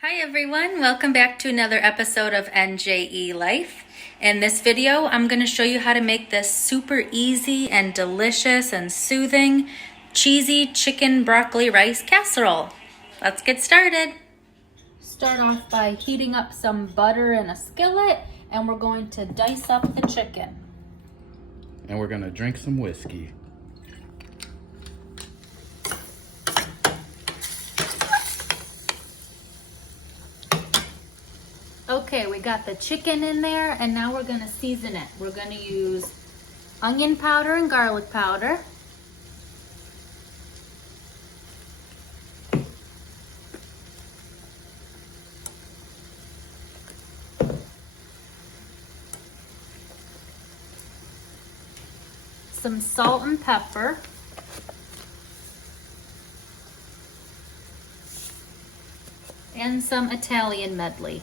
Hi everyone, welcome back to another episode of NJE Life. In this video, I'm going to show you how to make this super easy and delicious and soothing cheesy chicken broccoli rice casserole. Let's get started. Start off by heating up some butter in a skillet, and we're going to dice up the chicken. And we're going to drink some whiskey. Okay, we got the chicken in there, and now we're going to season it. We're going to use onion powder and garlic powder. Some salt and pepper. And some Italian medley.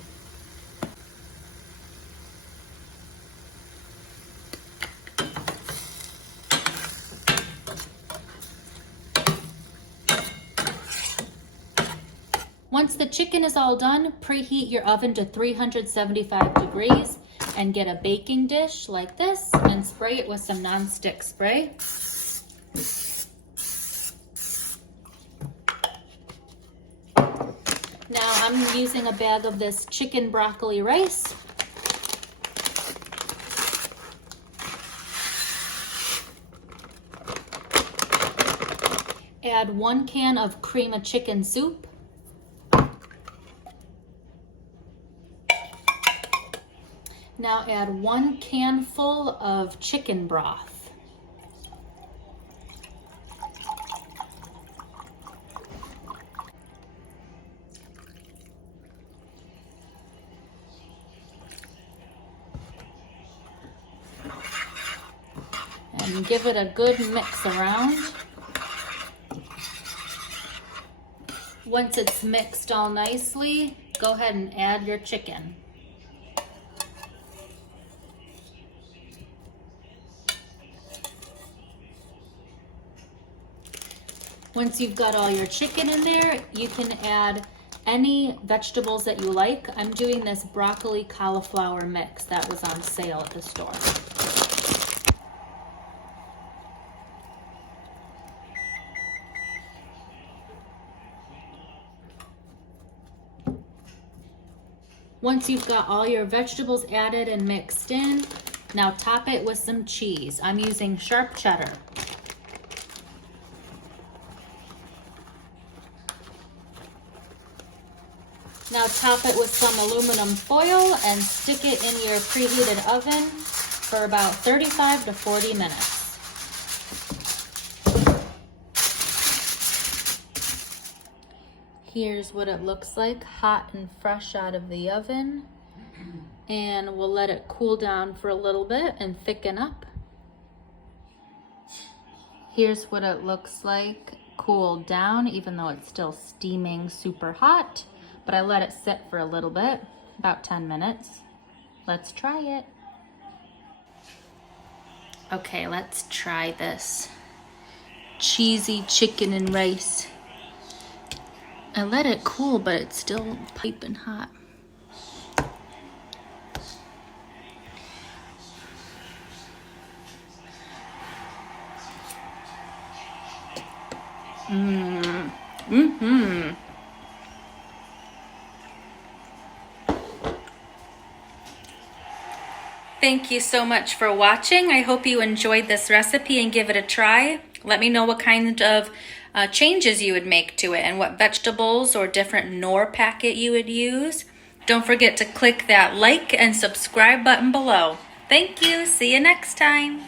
Once the chicken is all done, preheat your oven to 375 degrees and get a baking dish like this and spray it with some nonstick spray. Now I'm using a bag of this chicken broccoli rice. Add 1 can of cream of chicken soup. Now add 1 can full of chicken broth. And give it a good mix around. Once it's mixed all nicely, go ahead and add your chicken. Once you've got all your chicken in there, you can add any vegetables that you like. I'm doing this broccoli cauliflower mix that was on sale at the store. Once you've got all your vegetables added and mixed in, now top it with some cheese. I'm using sharp cheddar. Now top it with some aluminum foil and stick it in your preheated oven for about 35 to 40 minutes. Here's what it looks like, hot and fresh out of the oven. And we'll let it cool down for a little bit and thicken up. Here's what it looks like cooled down, even though it's still steaming super hot. But I let it sit for a little bit, about 10 minutes. Let's try it. Okay, let's try this cheesy chicken and rice. I let it cool, but it's still piping hot. Thank you so much for watching. I hope you enjoyed this recipe and give it a try. Let me know what kind of changes you would make to it and what vegetables or different Knorr packet you would use. Don't forget to click that like and subscribe button below. Thank you. See you next time.